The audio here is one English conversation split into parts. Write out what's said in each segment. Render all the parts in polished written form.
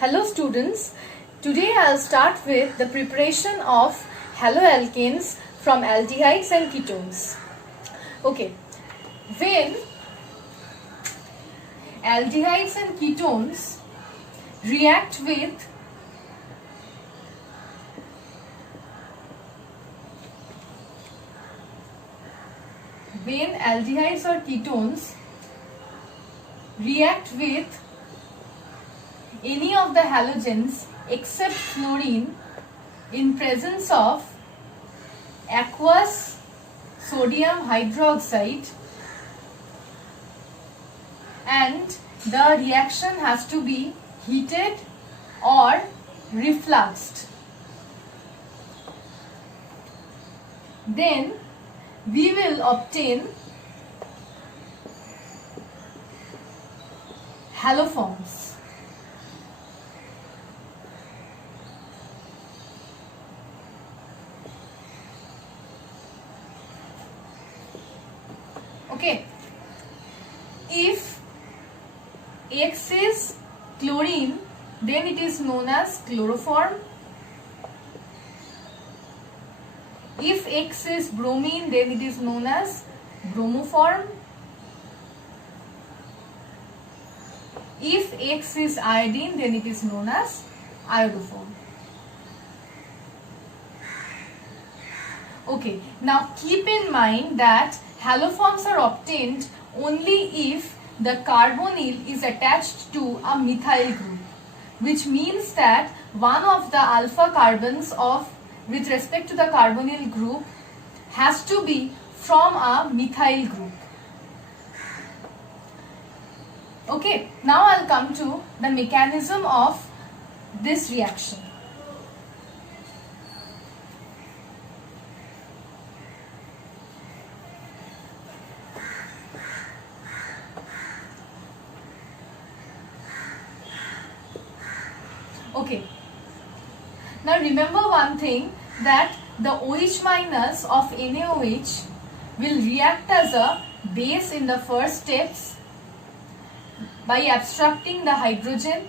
Hello students, today I'll start with the preparation of haloalkanes from aldehydes and ketones. Okay, when aldehydes and ketones react with any of the halogens except fluorine in presence of aqueous sodium hydroxide, and the reaction has to be heated or refluxed, then we will obtain haloforms. Okay, if X is chlorine, then it is known as chloroform. If X is bromine, then it is known as bromoform. If X is iodine, then it is known as iodoform. Okay, now keep in mind that haloforms are obtained only if the carbonyl is attached to a methyl group, which means that one of the alpha carbons with respect to the carbonyl group has to be from a methyl group. Okay, now I'll come to the mechanism of this reaction. Okay, now remember one thing, that the OH minus of NaOH will react as a base in the first steps by abstracting the hydrogen.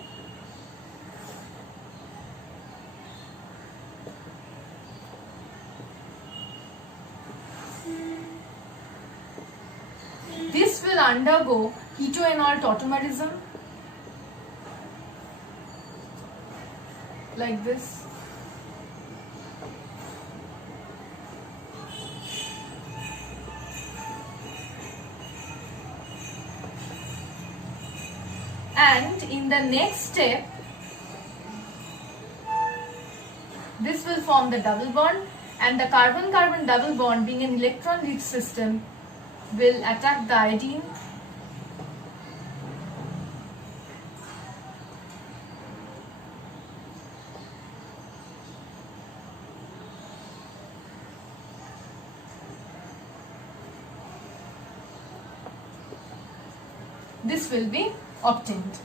This will undergo ketoenol tautomerism like this. And in the next step, this will form the double bond, and the carbon-carbon double bond, being an electron-rich system, will attack the iodine. This will be obtained.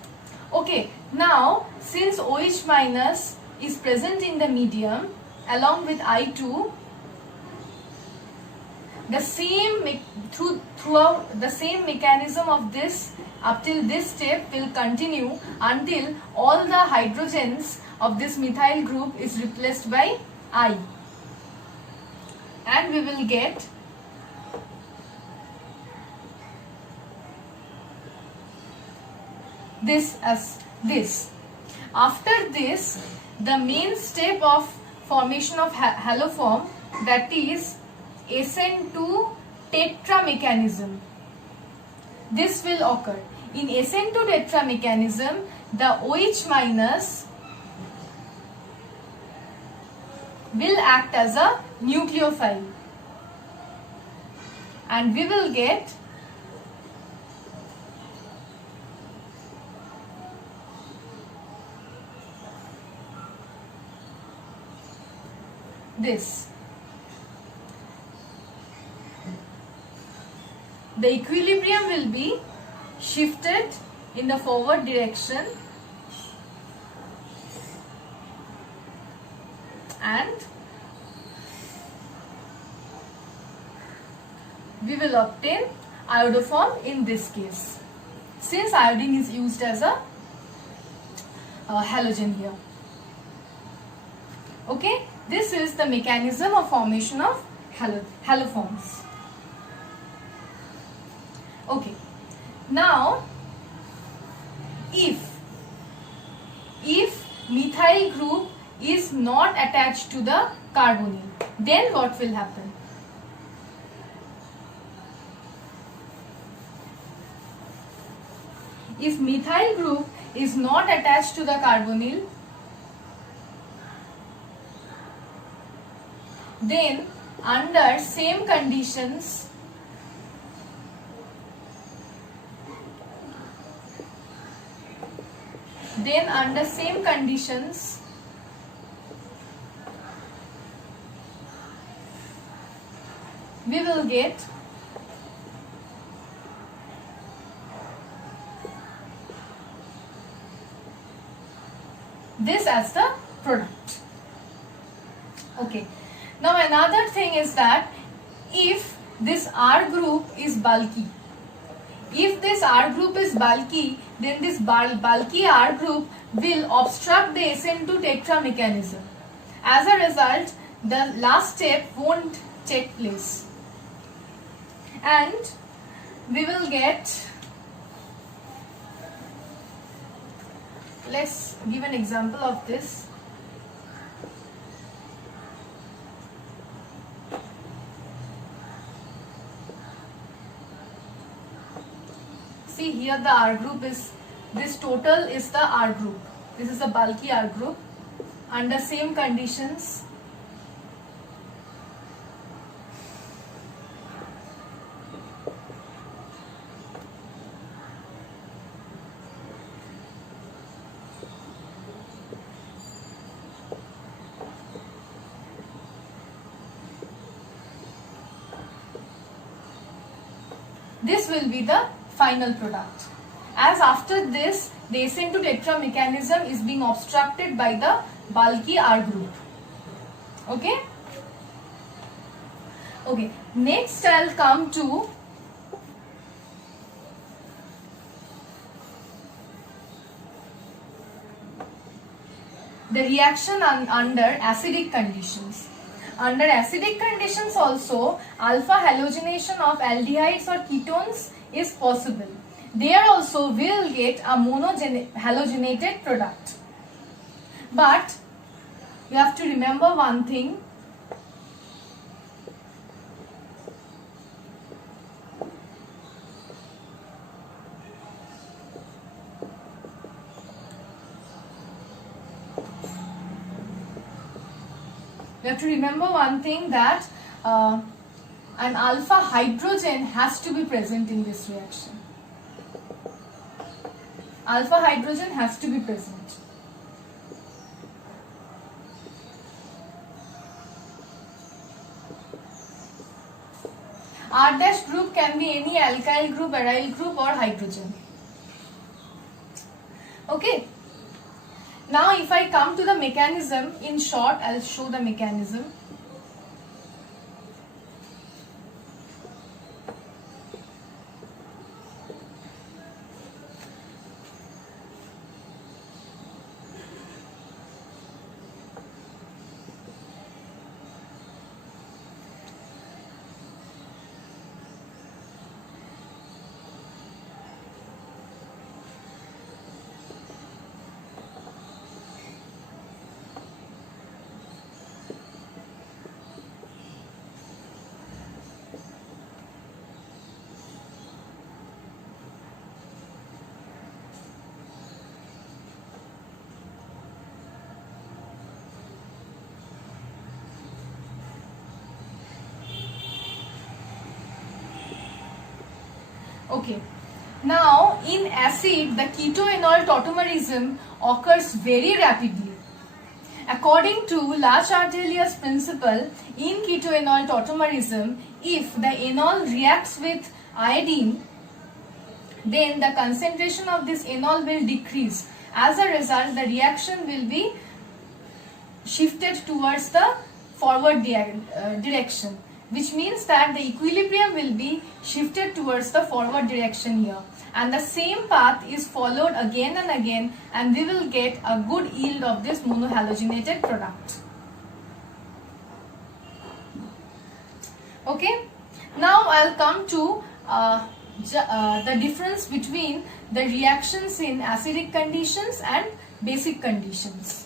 Okay, now since OH minus is present in the medium along with I2, throughout the same mechanism of this up till this step will continue until all the hydrogens of this methyl group is replaced by I, and we will get this as this. After this, the main step of formation of haloform, that is SN2 tetra mechanism, this will occur. In SN2 tetra mechanism, the OH minus will act as a nucleophile, and we will get this. The equilibrium will be shifted in the forward direction, and we will obtain iodoform in this case, since iodine is used as a halogen here. Okay, this is the mechanism of formation of haloforms. Okay, now if methyl group is not attached to the carbonyl, then what will happen? If methyl group is not attached to the carbonyl, then under same conditions we will get this as the product. Okay. Now another thing is that if this R group is bulky, then this bulky R group will obstruct the SN2 tetra mechanism. As a result, the last step won't take place. And we will get, let's give an example of this. See here the R group is, this total is the R group. This is a bulky R group. Under same conditions, this will be the final product. As after this, the SN2 tetra mechanism is being obstructed by the bulky R group. Okay? Okay. Next I'll come to the reaction under acidic conditions. Under acidic conditions also, alpha halogenation of aldehydes or ketones is possible. There also we will get a monohalogenated product. But you have to remember one thing. You have to remember one thing, that an alpha hydrogen has to be present in this reaction. Alpha hydrogen has to be present. R dash group can be any alkyl group, aryl group or hydrogen. Okay. Now if I come to the mechanism, in short I'll show the mechanism. Okay. Now in acid, the ketoenol tautomerism occurs very rapidly. According to La-Chatelier's principle, in ketoenol tautomerism, if the enol reacts with iodine, then the concentration of this enol will decrease. As a result, the reaction will be shifted towards the forward direction. which means that the equilibrium will be shifted towards the forward direction here, and the same path is followed again and again, and we will get a good yield of this monohalogenated product. Okay, now I'll come to the difference between the reactions in acidic conditions and basic conditions.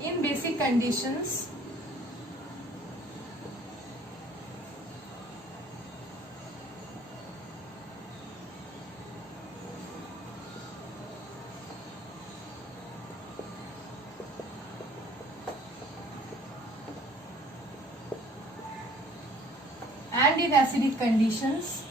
In basic conditions, and in acidic conditions,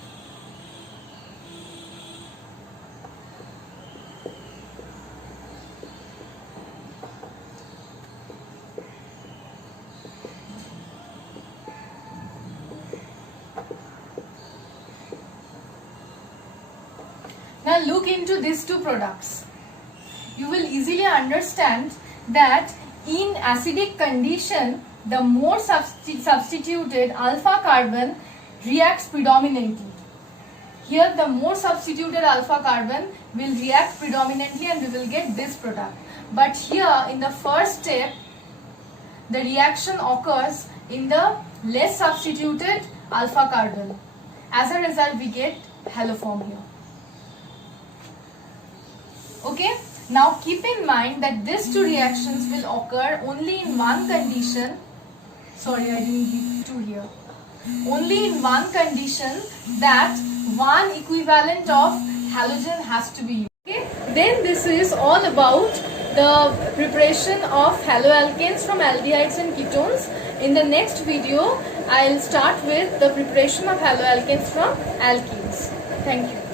now look into these two products. You will easily understand that in acidic condition, the more substituted alpha carbon reacts predominantly. Here the more substituted alpha carbon will react predominantly and we will get this product. But here in the first step, the reaction occurs in the less substituted alpha carbon. As a result, we get haloform here. Okay, now keep in mind that these two reactions will occur only in one condition. Sorry, I didn't give two here. Only in one condition, that one equivalent of halogen has to be used. Okay, then this is all about the preparation of haloalkanes from aldehydes and ketones. In the next video, I'll start with the preparation of haloalkanes from alkenes. Thank you.